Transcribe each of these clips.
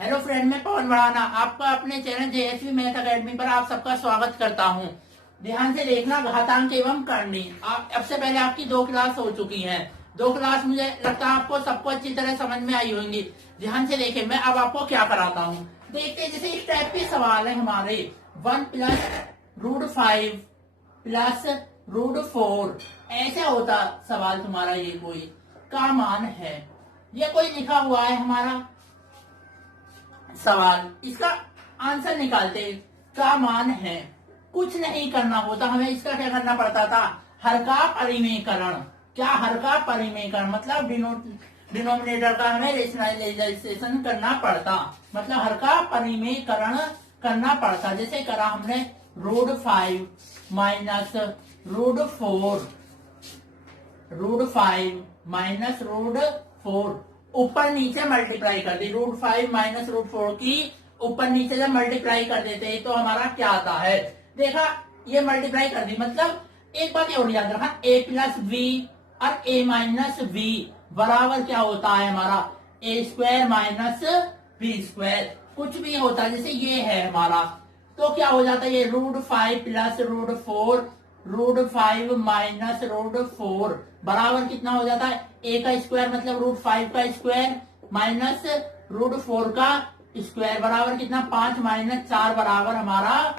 Hello friend, मैं पवन बढ़ाना आपका अपने चैनल जेएसवी मैथ अकेडमी पर आप सबका स्वागत करता हूं। ध्यान से देखना, घातांक एवं करनी। अब से पहले आपकी 2 क्लास हो चुकी हैं। 2 क्लास मुझे लगता है आपको सबको अच्छी तरह समझ में आई होंगी। ध्यान से देखें, मैं अब आपको क्या कराता हूँ। देखते हैं, जैसे इस टाइप के सवाल है हमारे 1 + √5 + √4 ऐसा होता सवाल तुम्हारा। ये कोई का मान है, ये कोई लिखा हुआ है हमारा सवाल, इसका आंसर निकालते का मान है। कुछ नहीं करना होता हमें, इसका क्या करना पड़ता था, हर का परिमेयकरण। क्या हर का परिमेयकरण मतलब डिनोमिनेटर का हमें रेशनलाइजेशन करना पड़ता, मतलब हर का परिमेयकरण करना पड़ता। जैसे करा हमने √5 - √4, √5 - √4 ऊपर नीचे मल्टीप्लाई कर दी। √5 - √4 की ऊपर नीचे जब मल्टीप्लाई कर देते हैं तो हमारा क्या आता है। देखा, ये मल्टीप्लाई कर दी, मतलब एक बात और याद रखा, a + v और a - v बराबर क्या होता है हमारा a² - b²। कुछ भी होता है, जैसे ये है हमारा, तो क्या हो जाता है, ये √5 + √4, √5 - √4 बराबर कितना हो जाता है, a का स्क्वायर मतलब √5 का स्क्वायर माइनस √4 का स्क्वायर बराबर कितना, 5 - 4 बराबर हमारा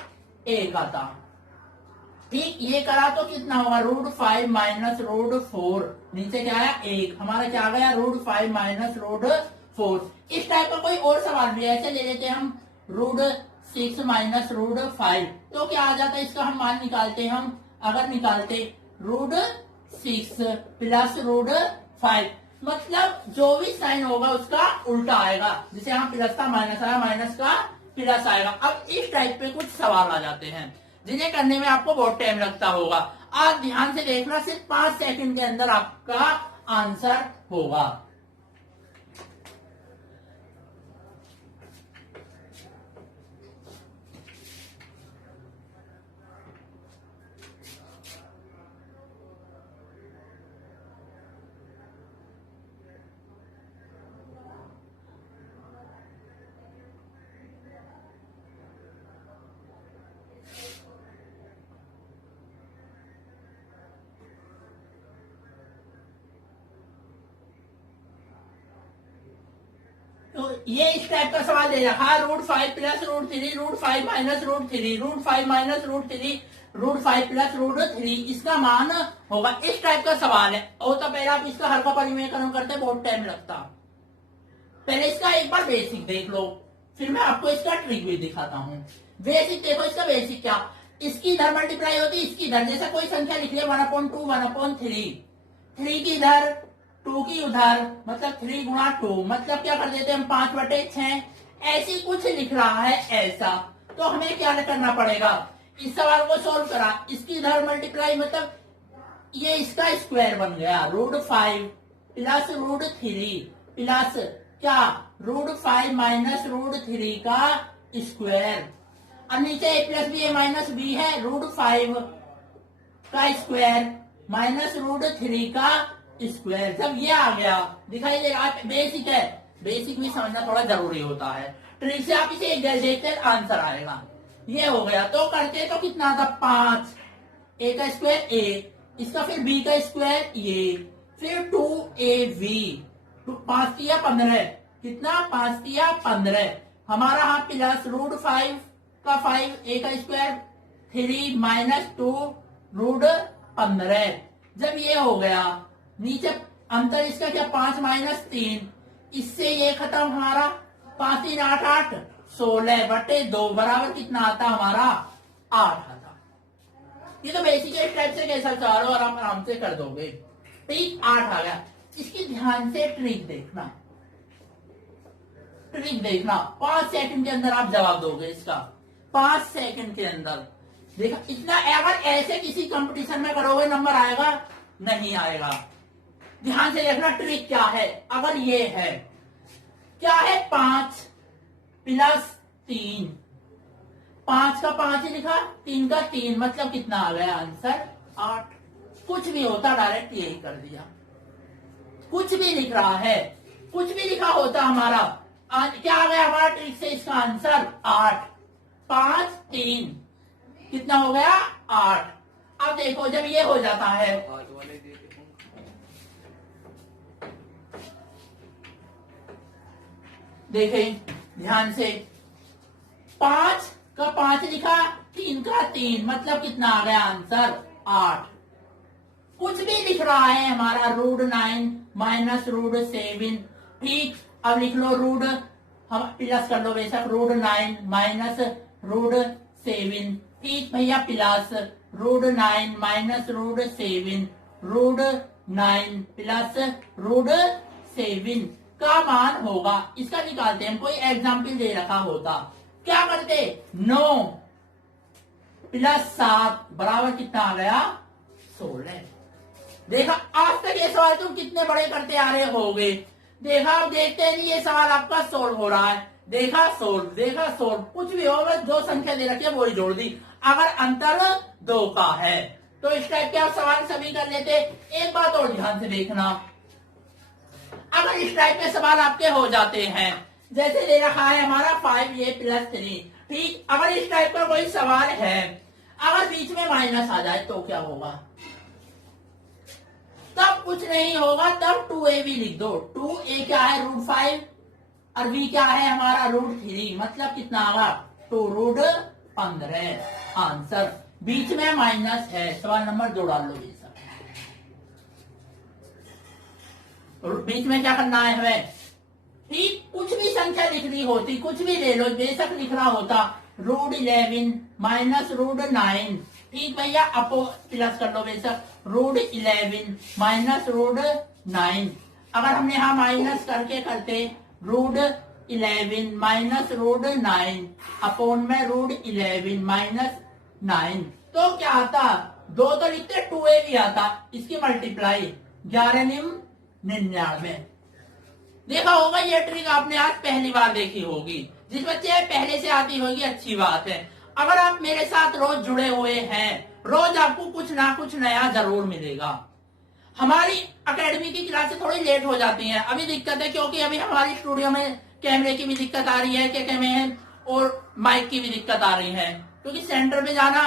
1 आता। ठीक, ये करा तो कितना होगा, √5 - √4 नीचे क्या आया 1, हमारा क्या आ गया √5 - √4। इस टाइप का कोई और सवाल भी ऐसे ले लेते हैं हम, √6 - √5 तो क्या आ जाता है, इसका हम मान निकालते हैं। हम अगर निकालते √6 + √5 मतलब जो भी साइन होगा उसका उल्टा आएगा। जैसे यहाँ प्लस का माइनस आया, माइनस का प्लस आएगा। अब इस टाइप पे कुछ सवाल आ जाते हैं जिन्हें करने में आपको बहुत टाइम लगता होगा। आप ध्यान से देखना, सिर्फ 5 सेकंड के अंदर आपका आंसर होगा। तो ये इस टाइप का सवाल दे रखा है, √5 + √3, √5 - √3, √5 - √3, √5 + √3 इसका मान होगा। इस टाइप का सवाल है, और तो पहले आप इसका हर का परिमेयकरण करते बहुत टाइम लगता। पहले इसका एक बार बेसिक देख लो, फिर मैं आपको इसका ट्रिक भी दिखाता हूँ। बेसिक देखो, इसका बेसिक क्या, इसकी इधर मल्टीप्लाई होती, इसकी इधर। जैसे कोई संख्या लिख लिया 1/2, 1/3, 3 की इधर 2 की उधर, मतलब 3 × 2, मतलब क्या कर देते हैं हम 5/6। ऐसी कुछ लिख रहा है ऐसा, तो हमें क्या करना पड़ेगा, इस सवाल को सोल्व करा, इसकी इधर मल्टीप्लाई मतलब ये इसका स्क्वायर बन गया, √5 + √3 प्लस क्या, √5 - √3 का स्क्वायर। और नीचे a + b a - b है, √5 का स्क्वायर माइनस √3 का स्क्वायर। जब ये आ गया, दिखाई दे रहा है, बेसिक है, बेसिक भी समझना थोड़ा जरूरी होता है। ट्रिक से आप इसे एक देखते हैं, आंसर आएगा। ये हो गया, तो करते तो कितना था 5, a का स्क्वायर a, इसका फिर b का स्क्वायर ये, फिर 2ab, 5 किया 15, कितना 5 किया 15, हमारा यहाँ प्लस √5 का 5, a का स्क्वायर 3 - 2 √15। जब ये हो गया, नीचे अंतर इसका क्या, 5 - 3, इससे ये खत्म हमारा, 5 3 8 8 16/2 बराबर कितना आता हमारा 8 आता। ये तो बेसिक है, इस टाइप से कैसा सवाल हो और आप आराम से कर दोगे। ठीक, 8 आ गया। इसकी ध्यान से ट्रिक देखना, ट्रिक देखना, 5 सेकंड के अंदर आप जवाब दोगे इसका, 5 सेकंड के अंदर। देखा, इतना अगर ऐसे किसी कंपटीशन में करोगे नंबर आएगा नहीं आएगा। ध्यान से देखना ट्रिक क्या है। अगर ये है, क्या है 5 + 3, 5 का 5 ही लिखा, 3 का 3, मतलब कितना आ गया आंसर 8। कुछ भी होता डायरेक्ट यही कर दिया। कुछ भी लिख रहा है, कुछ भी लिखा होता हमारा, क्या आ गया हमारा ट्रिक से इसका आंसर 8, 5, 3 कितना हो गया 8। अब देखो जब ये हो जाता है देखें ध्यान से 5 का 5 लिखा 3 का 3 मतलब कितना आ गया आंसर 8। कुछ भी लिख रहा है हमारा √9 माइनस √7 ठीक। अब लिख लो रूट हम प्लस कर लो बेशक √9 माइनस √7 ठीक भैया प्लस √9 माइनस √7 √9 प्लस √7 का मान होगा। इसका निकालते हैं। कोई एग्जाम्पल दे रखा होता क्या करते 9 प्लस 7 बराबर कितना आ गया 16। देखा आज तक ये सवाल तुम कितने बड़े करते आ रहे होगे। देखा अब देखते हैं ये सवाल आपका सोल्व हो रहा है। देखा सोल्व कुछ भी हो बस जो संख्या दे रखी है वही जोड़ दी अगर अंतर 2 का है तो इस टाइप के आप सवाल सभी कर लेते। एक बात और ध्यान से देखना अगर इस टाइप के सवाल आपके हो जाते हैं जैसे दे रखा है हमारा 5a + 3 ठीक। अगर इस टाइप का कोई सवाल है अगर बीच में माइनस आ जाए तो क्या होगा तब कुछ नहीं होगा तब 2a भी लिख दो। 2a क्या है √5 और b क्या है हमारा √3 मतलब कितना होगा 2√15 आंसर। बीच में माइनस है सवाल नंबर 2 डाल लो ये सब। बीच में क्या करना है हमें ठीक कुछ भी संख्या लिखनी होती कुछ भी ले लो बेशक लिखना होता √11 माइनस √9 ठीक भैया अपो प्लस कर लो बेशक √11 माइनस √9। अगर हमने यहाँ माइनस करके करते √11 माइनस √9 अपोन में √11 माइनस 9 तो क्या आता 2 तो लिखते 2a भी आता इसकी मल्टीप्लाई 11×99। देखा होगा ये ट्रिक आपने आज पहली बार देखी होगी। जिस बच्चे पहले से आती होगी अच्छी बात है। अगर आप मेरे साथ रोज जुड़े हुए हैं रोज आपको कुछ ना कुछ नया जरूर मिलेगा। हमारी एकेडमी की क्लासेस थोड़ी लेट हो जाती हैं अभी दिक्कत है क्योंकि अभी हमारी स्टूडियो में कैमरे की भी दिक्कत आ रही है क्या में और माइक की भी दिक्कत आ रही है क्योंकि सेंटर पे जाना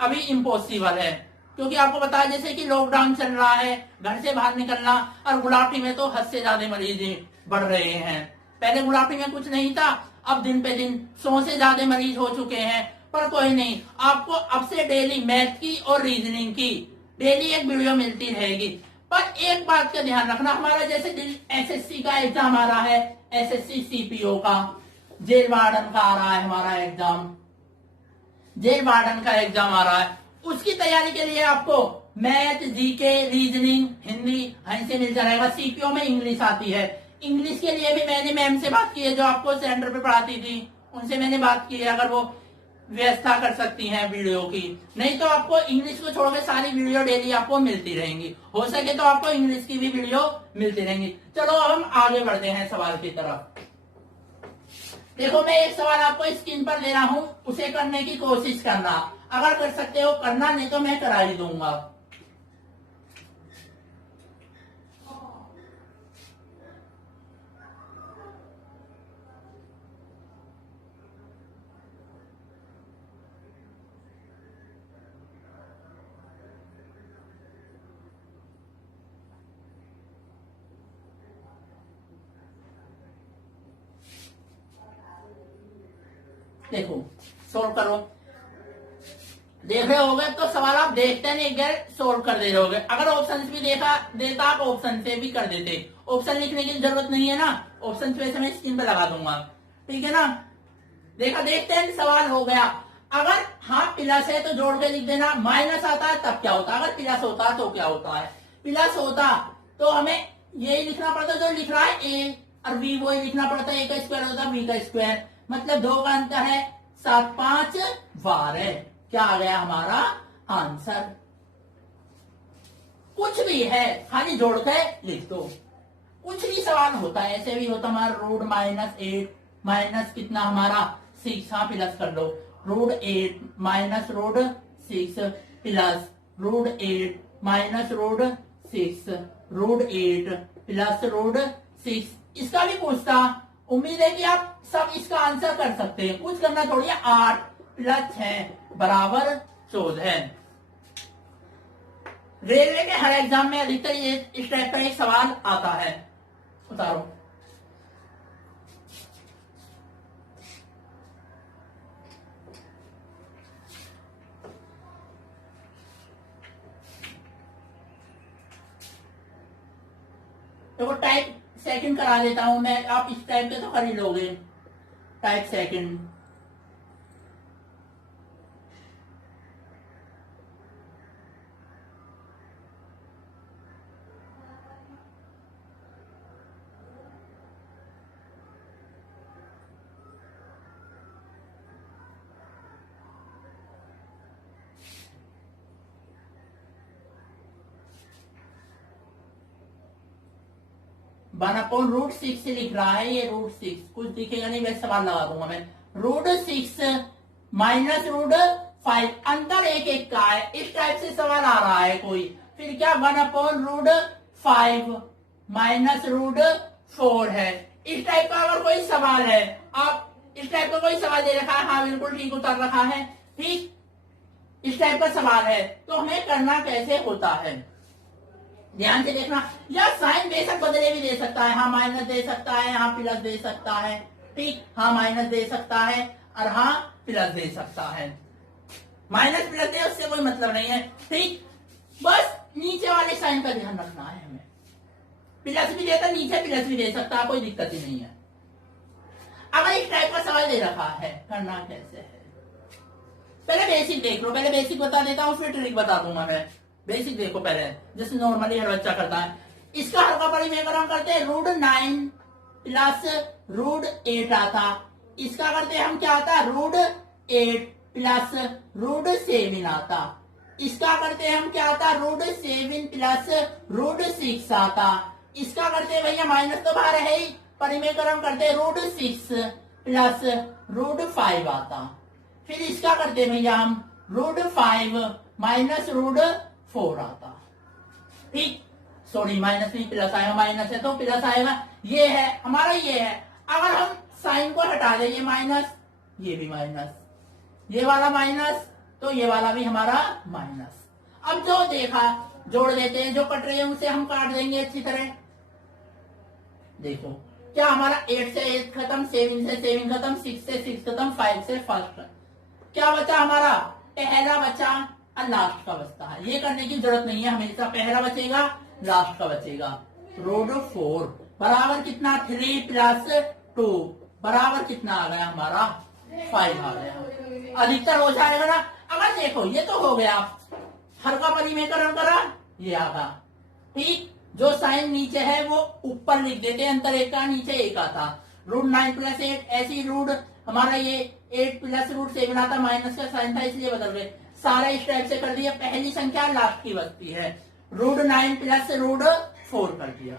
अभी इम्पॉसिबल है क्योंकि आपको पता है जैसे कि लॉकडाउन चल रहा है घर से बाहर निकलना और गुलाटी में तो हद से ज्यादा मरीज बढ़ रहे हैं। पहले गुलाटी में कुछ नहीं था अब दिन पे दिन 100 से ज्यादा मरीज हो चुके हैं। पर कोई नहीं आपको अब से डेली मैथ की और रीजनिंग की डेली एक वीडियो मिलती रहेगी। पर एक बात का ध्यान रखना हमारा जैसे एसएससी का एग्जाम आ रहा है एसएससी सीपीओ का जेल वार्डन का आ रहा है हमारा एग्जाम जेल वार्डन का एग्जाम आ रहा है उसकी तैयारी के लिए आपको मैथ जीके रीजनिंग हिंदी से मिलता रहेगा। सीपीओ में इंग्लिश आती है इंग्लिश के लिए भी मैंने मैम से बात की है जो आपको सेंटर पे पढ़ाती थी उनसे मैंने बात की है अगर वो व्यवस्था कर सकती हैं वीडियो की। नहीं तो आपको इंग्लिश को छोड़ के सारी वीडियो डेली आपको मिलती रहेंगी। हो सके तो आपको इंग्लिश की भी वीडियो मिलती रहेंगी। चलो अब हम आगे बढ़ते हैं सवाल की तरफ। देखो मैं एक सवाल आपको स्क्रीन पर दे रहा हूं उसे करने की कोशिश करना अगर कर सकते हो करना नहीं तो मैं करा ही दूंगा। देखो सोल्व करो देख रहे होगे तो सवाल आप देखते नहीं गए सोल्व कर दे रहे होगे। अगर ऑप्शन भी देता आप ऑप्शन से भी कर देते। ऑप्शन लिखने की जरूरत नहीं है ना ऑप्शन वैसे मैं स्क्रीन पे लगा दूंगा ठीक है ना। देखा देखते हैं सवाल हो गया। अगर हाँ प्लस है तो जोड़ के लिख देना माइनस आता है तब क्या होता है अगर प्लस होता है तो क्या होता है प्लस होता तो हमें यही लिखना पड़ता जो लिख रहा है ए और बी वही लिखना पड़ता है। ए का स्क्वायर होता है बी का स्क्वायर मतलब 2 का अंतर है 7 5 12 क्या आ गया हमारा आंसर। कुछ भी है खाली जोड़ के लिख दो। कुछ भी सवाल होता है ऐसे भी होता हमारा √-8 माइनस कितना हमारा 6 हाँ प्लस कर लो √8 माइनस √6 प्लस √8 माइनस √6 √8 प्लस √6 इसका भी पूछता उम्मीद है कि आप सब इसका आंसर कर सकते हैं, कुछ करना थोड़ी है। 8 + 6 बराबर 14। रेलवे के हर एग्जाम में अधिकतर ये इस टाइप का एक सवाल आता है, उतारो। देखो टाइप सेकंड करा देता हूं मैं, आप इस टाइप पे तो कर ही लोगे। टाइप सेकंड, √6 से लिख रहा है ये। √6 कुछ दिखेगा नहीं, वैसे सवाल लगा दूंगा मैं। √6 माइनस √5, अंतर एक एक का है, इस टाइप से सवाल आ रहा है कोई। फिर क्या 1/√5 माइनस √4 है। इस टाइप का अगर कोई सवाल है, आप इस टाइप का कोई सवाल दे रखा है, हाँ बिल्कुल ठीक उतर रखा है, ठीक इस टाइप का सवाल है, तो हमें करना कैसे होता है, ध्यान से देखना। या साइन बेशक बदले भी दे सकता है, हाँ माइनस दे सकता है, हाँ प्लस दे सकता है, ठीक, हाँ माइनस दे सकता है और हाँ प्लस दे सकता है। माइनस प्लस दे उससे कोई मतलब नहीं है, ठीक। बस नीचे वाले साइन का ध्यान रखना है हमें। प्लस भी देता, नीचे प्लस भी दे सकता है, कोई दिक्कत ही नहीं है। अगर इस टाइप का सवाल दे रखा है, करना कैसे है, पहले बेसिक देख लो। पहले बेसिक बता देता हूँ, फिर ट्रिक बता दूंगा मैं। बेसिक देखो पहले, जैसे नॉर्मली हर बच्चा करता है। इसका हल्का परिमेयकरण करते हैं, √9 + √8 आता। इसका करते हम क्या आता, √8 + √7 आता। इसका करते हम क्या आता, √7 + √6 आता। इसका करते भैया माइनस तो बाहर है ही, परिमेयकरण करते √6 + √5 आता। फिर इसका करते भैया हम √5 माइनस √4 आता, ठीक। सॉरी माइनस नहीं, प्लस आएगा, माइनस है तो प्लस आएगा। ये है हमारा, ये है। अगर हम साइन को हटा दें, ये माइनस, ये भी माइनस, ये वाला माइनस, तो ये वाला भी हमारा माइनस। अब जो देखा जोड़ देते हैं, जो कट रहे हैं उसे हम काट देंगे अच्छी तरह। देखो क्या हमारा 8 से 8 खत्म, 7 से 7 खत्म, 6 से 6 खत्म, 5 से 5 क्या बचा हमारा, पहला बचा और लास्ट का बचता है। ये करने की जरूरत नहीं है, हमेशा पहला बचेगा लास्ट का बचेगा। √4 बराबर कितना, 3 + 2 बराबर कितना आ गया हमारा, 5 आ गया। अधिकतर हो जाएगा ना। अगर देखो ये तो हो गया, हर का परिमेयकरण करा, ये आगा, ठीक। जो साइन नीचे है वो ऊपर लिख देते हैं, अंतर एक का, नीचे एक आता। √9 + 8 ऐसी रूट हमारा ये 8 + √7 आता, माइनस का साइन था इसलिए बदल गए। सारा इस टाइप से कर दिया, पहली संख्या लास्ट की बचती है। √9 + √4 कर दिया।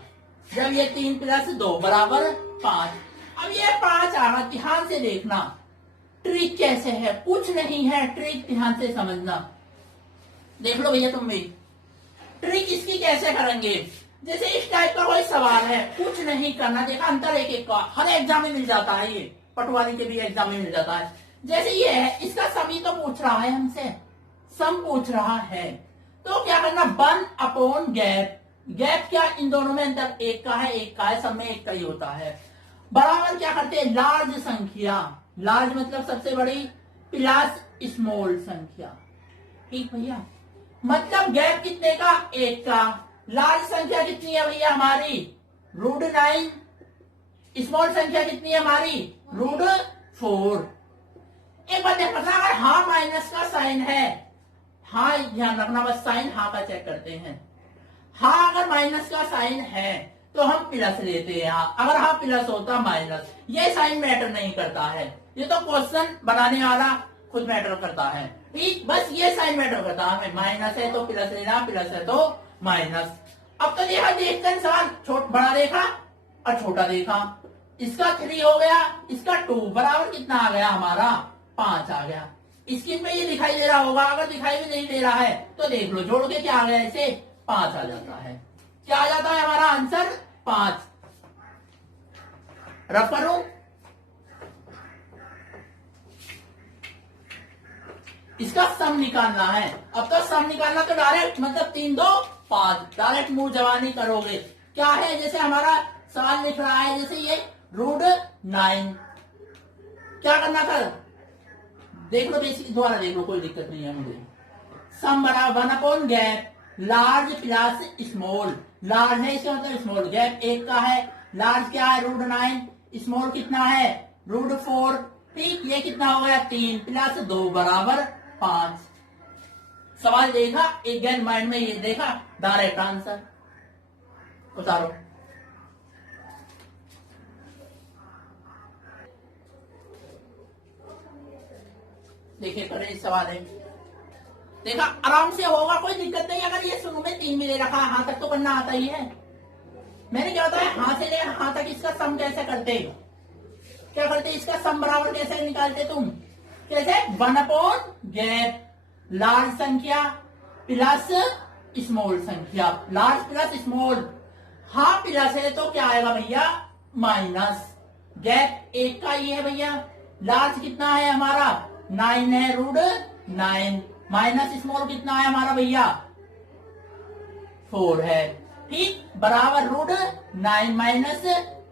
जब ये 3 + 2 बराबर 5। अब ये 5 आना, ध्यान से देखना ट्रिक कैसे है, कुछ नहीं है, ट्रिक ध्यान से समझना। देख लो भैया तुम भी, ट्रिक इसकी कैसे करेंगे। जैसे इस टाइप का कोई सवाल है, कुछ नहीं करना, देखा अंतर एक एक का, हर एग्जाम में मिल जाता है, ये पटवारी के भी एग्जाम में मिल जाता है। जैसे ये है, इसका समी तो पूछ रहा है हमसे, सम पूछ रहा है, तो क्या करना, 1/गैप। गैप क्या, इन दोनों में अंतर एक का है, एक का है, सब में एक का ही होता है। बराबर क्या करते हैं, लार्ज संख्या, लार्ज मतलब सबसे बड़ी, प्लस स्मॉल संख्या, ठीक भैया। मतलब गैप कितने का, एक का। लार्ज संख्या कितनी है भैया हमारी, √9। स्मॉल संख्या कितनी है हमारी, √4। एक बात ध्यान रखना, अगर हाँ माइनस का साइन है, हाँ ध्यान रखना, बस साइन हाँ का चेक करते हैं। हाँ अगर माइनस का साइन है तो हम प्लस लेते हैं, अगर हाँ प्लस होता माइनस, ये साइन मैटर नहीं करता है, ये तो क्वेश्चन बनाने वाला खुद मैटर करता है, ठीक। बस ये साइन मैटर करता है, माइनस है तो प्लस लेना, प्लस है तो माइनस। अब तो देखा, देखते हैं सवाल, बड़ा देखा और छोटा देखा। इसका 3 हो गया, इसका 2 बराबर कितना आ गया हमारा, 5 आ गया। स्क्रीन पे ये दिखाई दे रहा होगा, अगर दिखाई भी नहीं दे रहा है तो देख लो, जोड़ के क्या आ गया, इसे 5 आ जाता है। क्या आ जाता है हमारा आंसर, 5। रफ करूं, इसका सम निकालना है। अब तो सम निकालना तो डायरेक्ट मतलब 3 2 5 डायरेक्ट मुंह जवानी करोगे। क्या है, जैसे हमारा सवाल लिख रहा है, जैसे ये √9, क्या करना था, देख लो बेसिक द्वारा, देख लो, कोई दिक्कत नहीं है मुझे। सम बराबर 1 gap large plus small, large है इसका मतलब स्मॉल, गैप 1 का है, लार्ज क्या है √9, स्मॉल कितना है √4, ठीक, ये कितना हो गया 3 प्लस 2 बराबर 5। सवाल देखा, एक गैर माइंड में ये देखा, डायरेक्ट आंसर उतारो। देखिए पहले इस सवाल है, देखा आराम से होगा, कोई दिक्कत नहीं। अगर ये शुरू में 3 में ले रखा है, हाथ तक तो करना आता ही है। मैंने क्या बताया, हाथ से ले हाथ तक इसका सम कैसे करते, क्या करते, इसका सम बराबर कैसे निकालते तुम, कैसे 1 गैप लार्ज संख्या प्लस स्मॉल संख्या, लार्ज प्लस स्मॉल, हाँ प्लस है तो क्या आएगा भैया माइनस, गैप 1 का ये है भैया, लार्ज कितना है हमारा 9 है √9, माइनस स्मॉल कितना है हमारा भैया 4 है, ठीक, बराबर √9 माइनस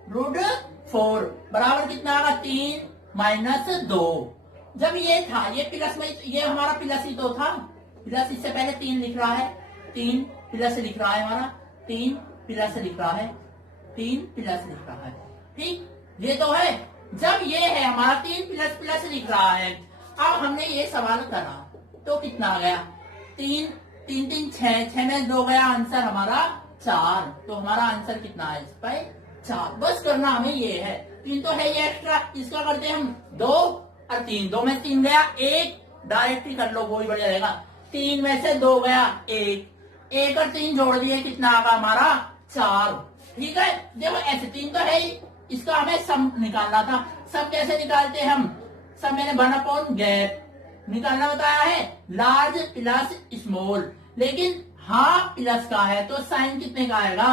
√4 बराबर कितना आएगा 3 माइनस 2। जब ये था, ये प्लस में, ये हमारा प्लस ही तो था, प्लस इससे पहले 3 लिख रहा है, 3 प्लस लिख रहा है हमारा, 3 प्लस लिख रहा है, 3 प्लस लिख रहा है, ठीक, ये तो है। जब ये है हमारा 3 प्लस प्लस लिख रहा है, अब हमने ये सवाल करा तो कितना आ गया 3 3 3 6 में 2 गया, आंसर हमारा 4, तो हमारा आंसर कितना है इस पर 4। बस करना हमें ये है, 3 तो है ये एक्स्ट्रा, इसका करते हैं हम 2 और 3, 2 में 3 गया 1, डायरेक्ट ही कर लो वही बढ़िया रहेगा, 3 में से 2 गया 1, 1 और 3 जोड़ दिए कितना आगा हमारा 4, ठीक है। देखो ऐसे 3 तो है ही, इसका हमें सम निकालना था, सम कैसे निकालते हैं हम, सब मैंने 1 गैप निकालना बताया है, लार्ज प्लस स्मॉल, लेकिन हाँ प्लस का है तो साइन कितने का आएगा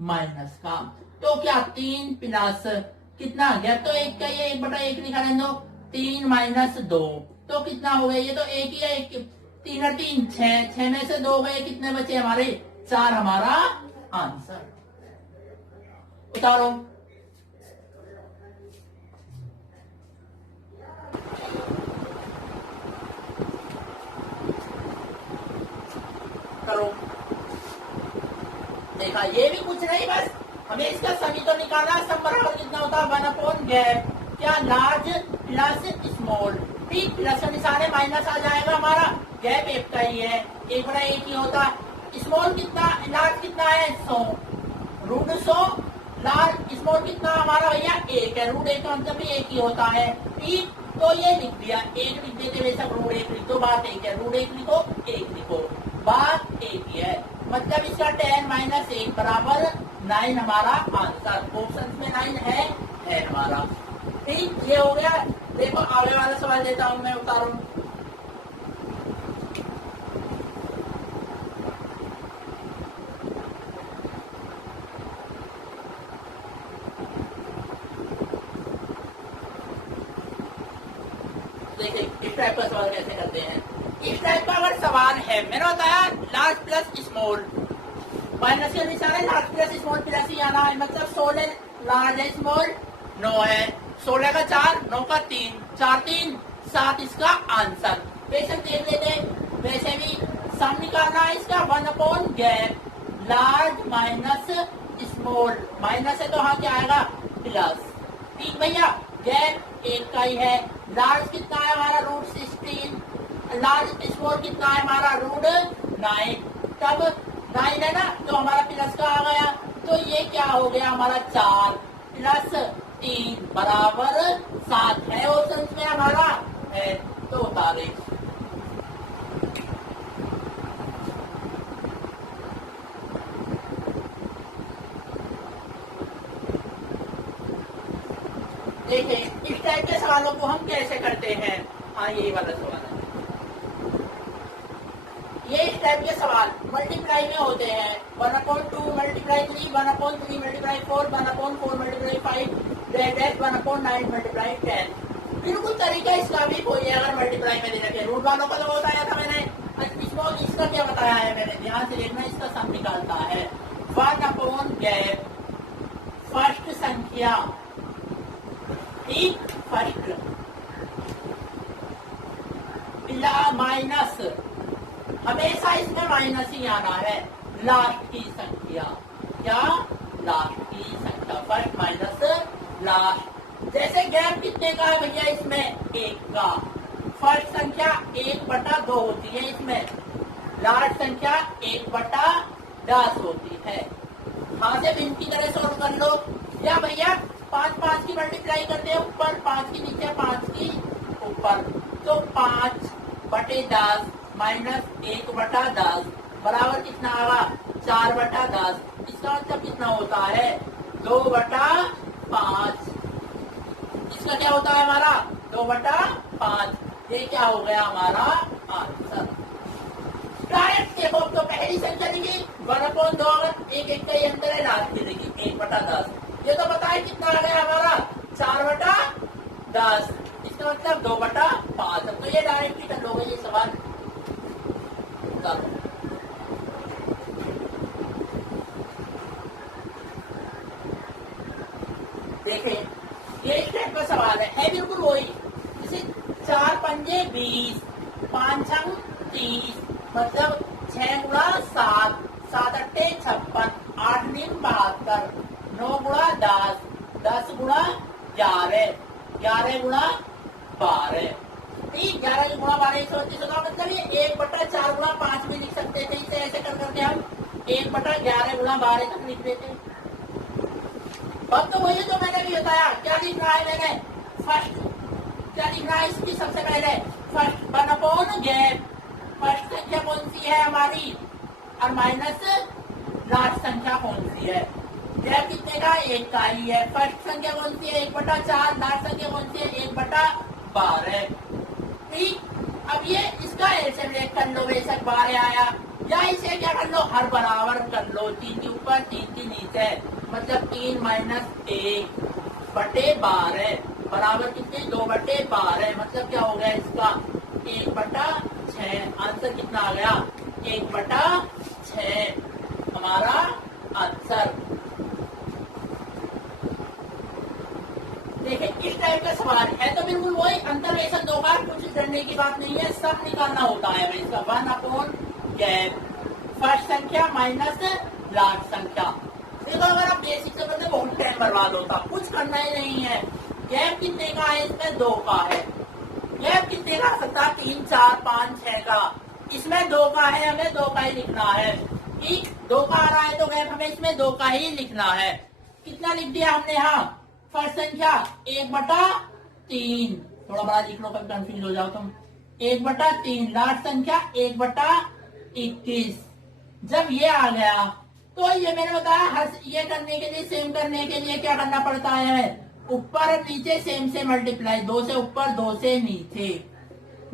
माइनस का, तो क्या 3 प्लस कितना गैप तो 1 का, ये 1/1 निकालें दो, 3 माइनस 2 तो कितना हो गया, ये तो 1 ही है, 3 और 3 6 में से 2 गए, कितने बचे हमारे 4, हमारा आंसर उतारो। करो, देखा ये भी कुछ नहीं, बस हमें इसका समी तो निकालना, सम बराबर कितना होता है 1 गैप, क्या लार्ज प्लस स्मॉल, ठीक, प्लस का निशान है, माइनस आ जाएगा हमारा, गैप 1 का ही है, 1/1 ही होता, स्मॉल कितना, लार्ज कितना है 100 √100, लार्ज स्मॉल कितना हमारा भैया 1 है, √1 का मतलब भी 1 ही होता है, ठीक, तो ये लिख दिया, 1 लिख देते, वैसा √1 लिख दो, बात 1 है, √1 लिखो 1 लिखो, बात 1 ही है, मतलब इसका 10 माइनस 1 बराबर 9 हमारा आंसर, ऑप्शन में 9 है हमारा, ठीक, ये हो गया। देखो आगे वाला सवाल देता हूं मैं, उतारू, देखिए इस टाइप का सवाल कैसे करते हैं, इस टाइप का अगर सवाल है, मैंने बताया लार्ज प्लस स्मॉल, माइनस का निशान है, लार्ज प्लस स्मॉल प्लस ही आना है, मतलब 16 लार्ज है, स्मॉल 9 है, 16 का 4, 9 का 3, 4 3 7 इसका आंसर। वैसे देख लेते, वैसे भी सम निकालना है इसका 1 gap large minus small, minus है तो हाँ क्या आएगा प्लस, ठीक भैया, गैप 1 का ही है, लार्ज कितना है हमारा √16, लार्ज स्मॉल कितना है हमारा √9, तब 9 है ना तो हमारा प्लस का आ गया, तो ये क्या हो गया हमारा 4 प्लस 3 बराबर 7 है, ऑप्शन में हमारा है, तो उतारे। देखिए इस टाइप के सवालों को हम कैसे करते हैं, हाँ यही वाला सवाल है, ये इस टाइप के सवाल मल्टीप्लाई में होते हैं, 1/2 मल्टीप्लाई 3, 1/3 मल्टीप्लाई 4, 1/4 मल्टीप्लाई 5, 1/9 मल्टीप्लाई 10। बिल्कुल तरीका इसका भी कोई है, अगर मल्टीप्लाई में दे रखे रूट वालों का तो बताया था मैंने, इसको इसका क्या बताया है मैंने, ध्यान से देखना, इसका सम निकालता है 1 गैप फर्स्ट संख्या, ठीक, फर्स्ट माइनस, हमेशा इसमें माइनस ही आना है, लास्ट की संख्या, क्या, लास्ट की संख्या, फर्स्ट माइनस लास्ट। जैसे गैप कितने का है भैया, इसमें 1 का, फर्स्ट संख्या 1/2 होती है, इसमें लास्ट संख्या 1/10 होती है। हाँ से भिन्न की तरह सॉल्व कर लो, या भैया 5 की मल्टीप्लाई करते हैं ऊपर, 5 की नीचे, 5 की ऊपर, तो 5/10 माइनस 1/10 बराबर कितना आवा, 4/10। इसका मतलब कितना होता है, 2/5। इसका क्या होता है हमारा, 2/5। ये क्या हो गया हमारा आंसर। डायरेक्ट देखो, तो पहली संख्या लिखी 1/2, अगर एक का ही अंतर है, लास्ट की लिखी 1/10। ये तो बताए कितना आ गया हमारा, 4/10। इसका मतलब 2/5। तो ये डायरेक्ट ही कर लोगे ये सवाल। देखें, ये इस टाइप का सवाल है बिल्कुल वही, जैसे 4 पंजे 20, 5 छंग 30, मतलब 6 × 7, 7 अट्टे 56, 8 × 72, 9 × 10, 10 × 11, 11 × 12, ठीक, 11 × 12 132 का मतलब ये 1/4 × 5 भी लिख सकते थे, इसे ऐसे कर करके हम 1/11 × 12 तक लिख देते। अब तो वही जो मैंने भी बताया, क्या लिख रहा है मैंने, फर्स्ट क्या लिख रहा है इसकी, सबसे पहले फर्स्ट 1 गैप, फर्स्ट संख्या कौन सी है हमारी, और माइनस लास्ट संख्या कौन सी है, गैप कितने का, 1 का ही है, फर्स्ट संख्या कौन सी है 1/4, लास्ट संख्या कौन सी है 1/12, ठीक। अब ये इसका ऐसे ब्रेक कर लो, बेशक 12 आया, या इसे क्या कर लो, हर बराबर कर लो, 3 के ऊपर 3 के नीचे, मतलब 3 - 1/12 बराबर कितने, 2/12, मतलब क्या हो गया इसका 1/6। आंसर कितना आ गया, 1/6 हमारा आंसर। देखिए इस टाइप का सवाल है तो बिल्कुल वही, अंतर्वेशन दो बार, कुछ डरने की बात नहीं है, सब निकालना होता है भाई इसका। 1 गैप फर्स्ट संख्या माइनस लास्ट संख्या। देखो अगर आप बेसिक से करते बहुत टाइम बर्बाद होता, कुछ करना ही नहीं है। गैप कितने का है, इसमें 2 का है। गैप कितने का आ सकता है, 3, 4, 5, 6 का। इसमें 2 का है, हमें 2 का ही लिखना है, ठीक। 2 का आ रहा है तो गैप हमें इसमें 2 का ही लिखना है। कितना लिख दिया हमने, यहाँ फर्स्ट संख्या 1/3, थोड़ा बड़ा लिख लो कभी कंफ्यूज हो जाओ तुम, 1/3, लास्ट संख्या 1/21। जब ये आ गया तो ये मैंने बताया, हर ये करने के लिए, सेम करने के लिए क्या करना पड़ता है, ऊपर और नीचे सेम से मल्टीप्लाई, 2 से ऊपर 2 से नीचे।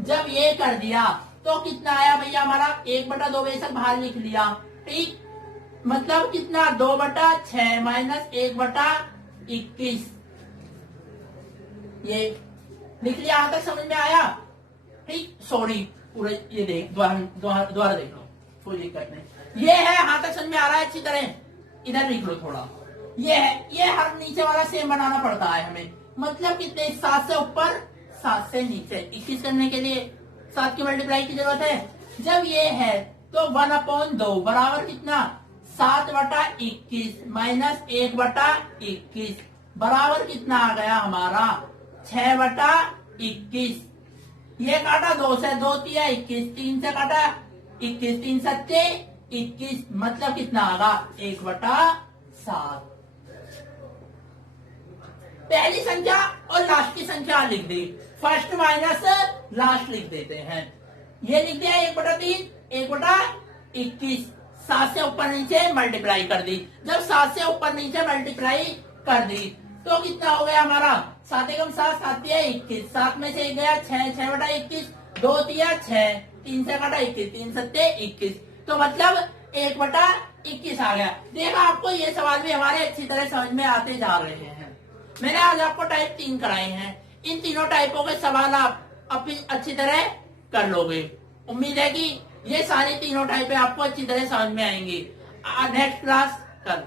जब ये कर दिया तो कितना आया भैया हमारा, 1/2 बेशक बाहर लिख लिया, ठीक। मतलब कितना, 2/6 माइनस 1/21, ये लिख लिया। यहाँ तक समझ में आया, ठीक। सॉरी पूरे ये देख, दोबारा देख लो, कोई दिक्कत नहीं। ये है, यहाँ तक समझ में आ रहा है अच्छी तरह, इधर लिख लो थोड़ा। ये है, ये हर नीचे वाला सेम बनाना पड़ता है हमें, मतलब कितने, 7 से ऊपर 7 से नीचे। 21 करने के लिए 7 की मल्टीप्लाई की जरूरत है। जब ये है तो 1/2 बराबर कितना, 7/21 माइनस 1/21 बराबर कितना आ गया हमारा, 6/21। ये काटा 2 से, 2 तिया 21, 3 से काटा 21, 3 सत्ते 21, मतलब कितना आगा, 1/7। पहली संख्या और लास्ट की संख्या लिख दी, फर्स्ट माइनस लास्ट लिख देते हैं। ये लिख दिया 1/3, 1/21, 7 से ऊपर नीचे मल्टीप्लाई कर दी। जब 7 से ऊपर नीचे मल्टीप्लाई कर दी तो कितना हो गया हमारा, 7 एकम 7, 7 तिया 21, 7 में से 1 गया 6, 6/21, 2 तिया 6, 3 से काटा 21, 3 सत्ते 21, तो मतलब 1/21 आ गया। देखा, आपको ये सवाल भी हमारे अच्छी तरह समझ में आते जा रहे हैं। मैंने आज आपको टाइप 3 कराए हैं। इन तीनों टाइपों के सवाल आप अपनी अच्छी तरह कर लोगे। उम्मीद है कि ये सारी तीनों टाइपें आपको अच्छी तरह समझ में आएंगी। नेक्स्ट क्लास कल।